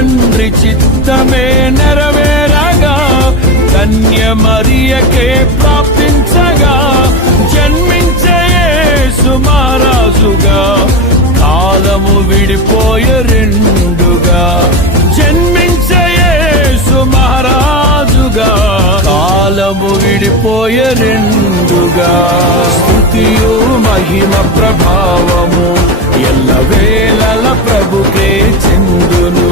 తండ్రి చిత్తమే నెరవేరగా కన్య మరియకే ప్రాప్తించగా జన్మించే యేసు మహారాజుగా కాలము విడిపోయే రెండుగా జన్మించే యేసు మహారాజుగా కాలము విడిపోయే రెండుగా స్తుతియు మహిమ ప్రభావము ఎల్లవేళల ప్రభుకే చెందును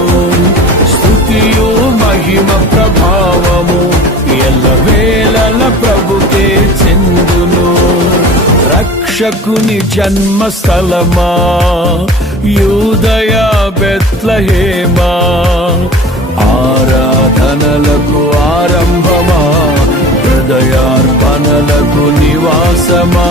స్తుతియు మహిమ ప్రభావము ఎల్లవేళల ప్రభుకే చెందును రక్షకుని జన్మస్థలమా యూదయ బెత్లెహేమా ఆరాధనలకు ఆరంభమా హృదయార్పణలకు నివాసమా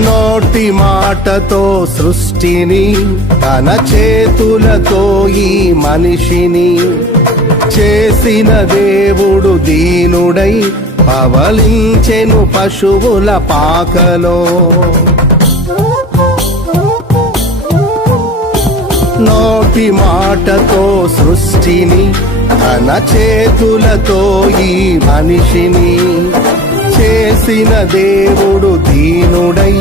నోటి మాటతో సృష్టిని తన చేతులతో ఈ మనిషిని చేసిన దేవుడు దీనుడై పవలించెను పశువుల పాకలో నోటి మాటతో సృష్టిని తన చేతులతో ఈ మనిషిని చేసిన దేవుడు దీనుడై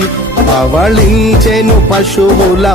పవళించెను పశువుల